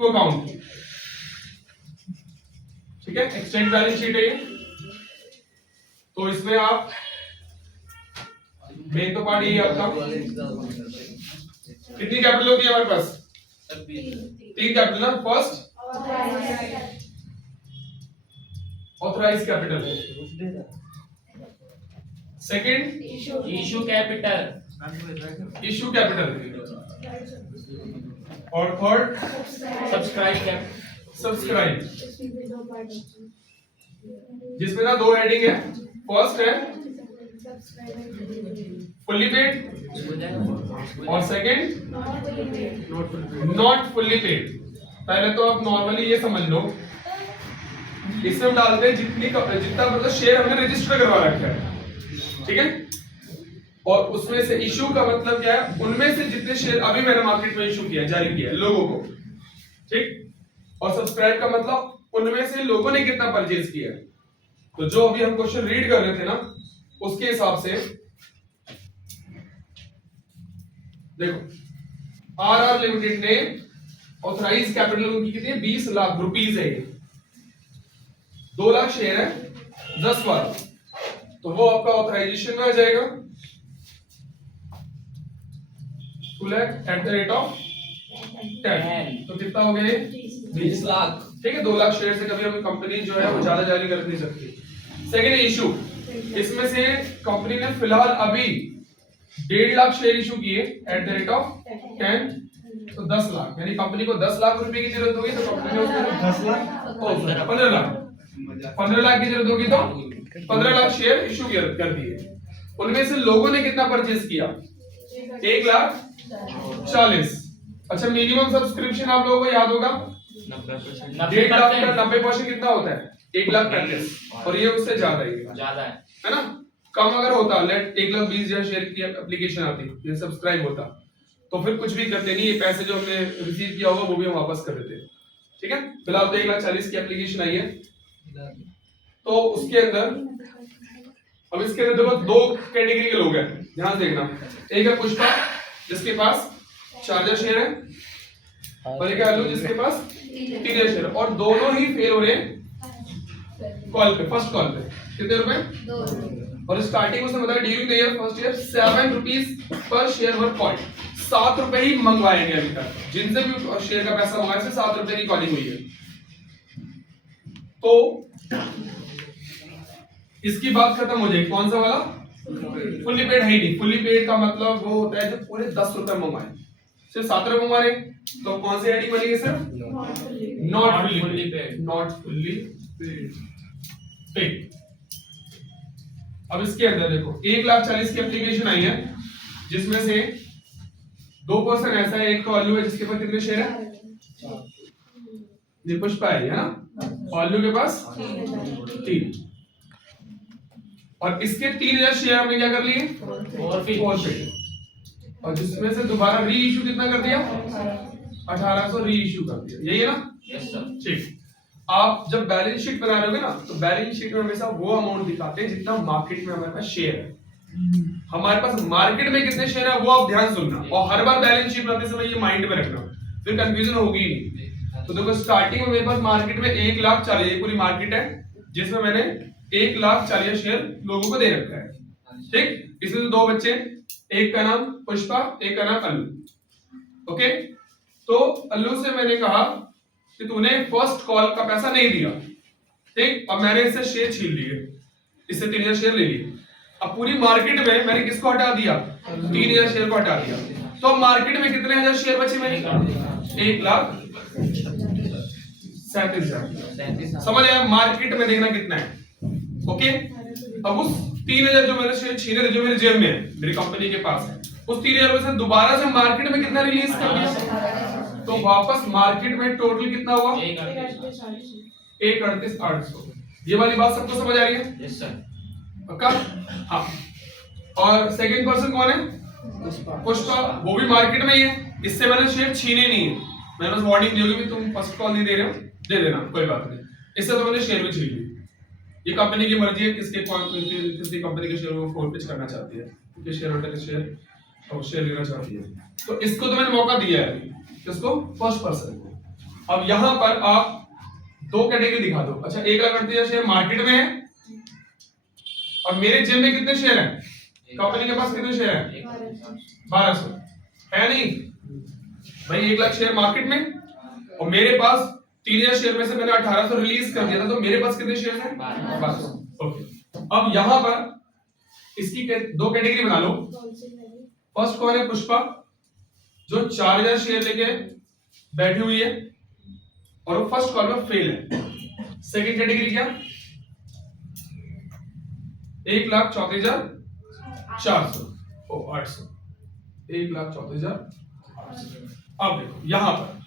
To account, ठीक है, exchange balance sheet है ये। तो इसमें आप मेन तो पार्ट ये आपका कितनी कैपिटल होती है हमारे पास? 3 कैपिटल ना। First authorise capital, second issue capital, issue capital, और थर्ड सब्सक्राइब कैपिटल। सब्सक्राइब, जिसमें ना 2 हेडिंग है। फर्स्ट है फुल्ली पेड और सेकंड नॉट फुल्ली पेड। पहले तो आप नॉर्मली ये समझ लो, इसमें हम डालते हैं जितना मतलब शेयर हमने रजिस्टर करवा रखा है, ठीक है। और उसमें से इशू का मतलब क्या है? उनमें से जितने शेयर अभी मैंने मार्केट में इशू किया, जारी किया लोगों को, ठीक। और सब्सक्राइब का मतलब उनमें से लोगों ने कितना परचेज किया। तो जो अभी हम क्वेश्चन रीड कर रहे थे ना, उसके हिसाब से देखो, आरआर लिमिटेड ने ऑथराइज कैपिटल उनकी कितनी है? 20 लाख रुपीस है ये। 2 लाख शेयर है 10 बार, तो वो आपका ऑथराइजेशन में आ जाएगा 2 lakh at the rate of 10। तो कितना हो गया? 20 लाख, ठीक है। 2 लाख शेयर से कभी हम कंपनी जो है वो ज्यादा जारी कर नहीं सकती। सेकेंड इशू, इसमें से कंपनी ने फिलहाल अभी 1.5 लाख शेयर इशू किए एट द रेट ऑफ 10, तो 10 लाख, यानी कंपनी को 10 लाख रुपए की जरूरत होगी, तो कंपनी ने उसको 10 लाख 15 लाख 15 लाख की जरूरत होगी, तो 15 लाख शेयर इशू कर दिए। उनमें से लोगों ने कितना परचेज किया? 1,40,000। अच्छा, मिनिमम सब्सक्रिप्शन आप लोगों को याद होगा 1.5 लाख का 90% कितना होता है? 1,35,000, और ये उससे ज्यादा है ना। कम अगर होता, लेट 1,20,000 शेयर की एप्लीकेशन आती, ये सब्सक्राइब होता, तो फिर कुछ भी करते नहीं, ये पैसे जो हमने रिसीव किया होगा वो भी हम वापस कर देते, ठीक है। फिलहाल तो 1,40,000 की एप्लीकेशन आई है। तो उसके अंदर अब इसके अंदर देखो 2 कैटेगरी के लोग हैं, ध्यान से देखना। एक है पुष्पा जिसके पास 4,000 शेयर है, और एक है अल्लू जिसके पास 3,000 शेयर, और दोनों ही फेल हो रहे हैं कॉल पे, फर्स्ट कॉल पे। कितने रुपए? 2। और स्टार्टिंग उसने बताया during the year first year 7 rupees per share were call. 7 रुपए ही मंगवाए गए अभी तक, जिनसे भी शेयर का पैसा मंगाया से 7 रुपए की कॉलिंग हुई है। तो इसकी बात खत्म हो जाएगी। कौन सा वाला? फुल्ली पेड है ही नहीं। फुल्ली पेड का मतलब वो होता है जो पूरे 10 रुपए मंगवाए, सिर्फ 7 रुपए मंगवा रहे, तो कौन सी हेडिंग बनेगी sir? Not fully paid, not fully paid. अब इसके अंदर देखो 1,40,000 की एप्लीकेशन आई है, जिसमें से 2% ऐसा है, एक तो अल्लू है जिसके पास कितने शेयर है? ये पुष्पा है ना, और अल्लू के पास 3, और इसके 3,000 शेयर हमने क्या कर लिए? फॉरफिट। और जिसमें से दोबारा री इशू कितना कर दिया? 1,800 री इशू कर दिया, यही है ना? Yes sir. ठीक। आप जब बैलेंस शीट बना रहे होगे ना, तो बैलेंस शीट में हमेशा वो अमाउंट दिखाते हैं जितना मार्केट में हमारे पास शेयर है। हमारे पास मार्केट में कितने शेयर है वो आप ध्यान सुनना, और हर बार बैलेंस शीट बनाते समय ये माइंड में रखना, फिर कंफ्यूजन होगी ही नहीं। तो देखो, स्टार्टिंग में मेरे पास मार्केट में 1,40,000 पूरी मार्केट है, जिसमें मैंने 1,40,000 शेयर लोगों को दे रखा है, ठीक। इसमें तो 2 बच्चे, एक का नाम पुष्पा, एक का नाम अल्लू। ओके, तो अल्लू से मैंने कहा कि तूने फर्स्ट कॉल का पैसा नहीं दिया, ठीक। अब मैंने इससे शेयर छीन लिए, इससे 3,000 शेयर ले लिए। अब पूरी मार्केट में मैंने किसको हटा दिया? 3,000 शेयर को हटा दिया। तो अब मार्केट में कितने हजार शेयर बचे मेरे? 1,37,000। समझ आया? मार्केट में देखना कितना है। ओके, अब उस 3,000 जो मैंने शेयर छीने थे, जो मेरे जेब में है, मेरी कंपनी के पास है, उस 3,000 में से दोबारा से मार्केट में कितना रिलीज कर दिया, तो वापस मार्केट में टोटल कितना हुआ? 1,38,800। ये वाली बात सबको समझ आ रही है? Yes sir. पक्का? हाँ। और सेकंड पर्सन कौन है? पुष्पा, वो भी मार्केट में ही है, इससे मैंने शेयर छीने नहीं है, मैंने बस वार्निंग दी होगी भी तुम फर्स्ट कॉल नहीं दे रहे हो, दे देना, कोई बात नहीं। इससे तो मैंने शेयर भी छीन ली। ये कंपनी की मर्जी है किसकी कंपनी के शेयर को फोर पिच करना चाहती है, किस शेयर होल्डर के शेयर और शेयर लेना चाहती है। तो इसको तो मैंने मौका दिया है, किसको? फर्स्ट पर्सन को। अब यहां पर आप दो कैटेगरी दिखा दो। अच्छा 1,38,000 शेयर मार्केट में है और मेरे जेब में कितने शेयर हैं? कंपनी के पास कितने शेयर हैं? 1200 है नहीं भाई। 1,00,000 शेयर मार्केट में और मेरे पास 3,000 शेयर में से मैंने 1,800 रिलीज कर दिया था, तो मेरे पास कितने शेयर हैं? 1200। ओके, अब यहां पर इसकी दो कैटेगरी बना लो। फर्स्ट कौन है? पुष्पा, जो 4,000 शेयर लेके बैठी हुई है और वो फर्स्ट कॉल में फेल है। सेकंड कैटेगरी क्या? 1,34,400 ओ 800, 1,34,800। अब देखो यहां पर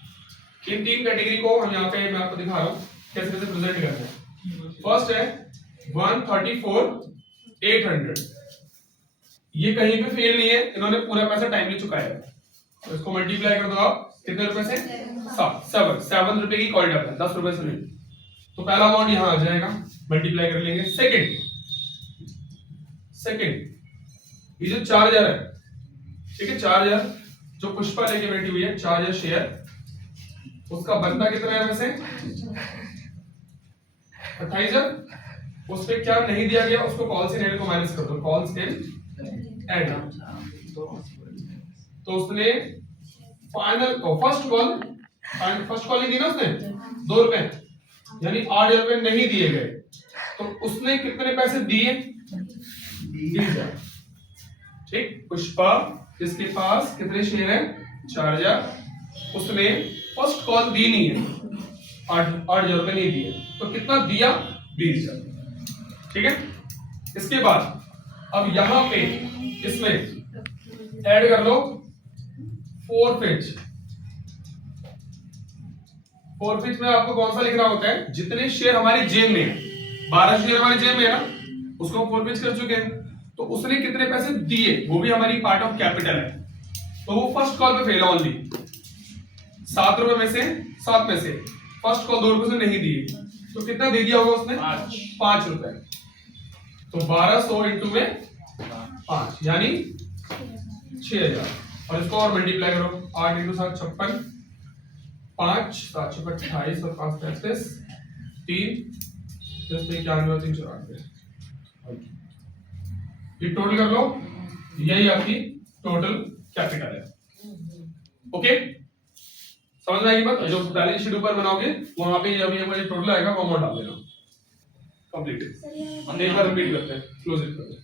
इन तीन कैटेगरी को हम यहाँ पे मैं आपको दिखा रहा हूं कैसे कैसे प्रेजेंट करते हैं। फर्स्ट है 134,800, ये कहीं पे फेल नहीं है, इन्होंने पूरा पैसा टाइमली चुकाया है। तो इसको मल्टीप्लाई कर दो आप कितने रुपए से? 7 रुपए की कॉल डब है, 10 रुपए से नहीं। तो पहला अमाउंट यहां आ जाएगा, मल्टीप्लाई कर लेंगे। सेकंड ये जो 4,000 है, ठीक है, 4,000 जो पुष्पा लेके बैठी हुई है, 4,000 शेयर, उसका बनता कितना है वैसे? 28,000। उस पे क्या नहीं दिया गया, उसको कॉल से नेट को माइनस कर दो, कॉल्स कैन ऐड। तो उसने फाइनल फर्स्ट कॉल ही दी ना उसने 2 रुपए, यानी 8,000 रुपए नहीं दिए गए। तो उसने कितने पैसे दिए? 20,000। ठीक, पुष्पा जिसके पास कितने शेयर हैं? 4,000, उसने फर्स्ट कॉल दी नहीं है, 8,000 रुपए नहीं दिए, तो कितना दिया? 20,000। ठीक है, इसके बाद अब यहां पे इसमें ऐड कर लो फोरफिच में आपको कौन सा लिखना होता है? जितने शेयर हमारे जेब में है, 12 शेयर हमारे जेब में है ना, उसको हम फोरफिच कर चुके हैं। तो उसने कितने पैसे दिए, वो भी हमारी पार्ट ऑफ कैपिटल है, तो वो फर्स्ट कॉल पे फेल ओनली। 7 रुपए में से फर्स्ट कॉल 2 रुपए से नहीं दिए, तो कितना दे दिया होगा उसने? 5 रुपए। तो 1200 इंटू में 5 यानी 6,000। और इसको और मल्टीप्लाई करो, 8 इंटू 7 56, 5 7 6 28 और 5 35, 3 91 और 3 94। ये टोटल कर लो, यही आपकी टोटल कैपिटल है। ओके, समझ में आएगी बात? जो बैलेंस शीट ऊपर बनाओगे वहां पे जब ये मुझे टोटल आएगा वो अमाउंट डाल देना। कंप्लीट। हम एक बार रिपीट करते हैं, क्लोज इट करते हैं।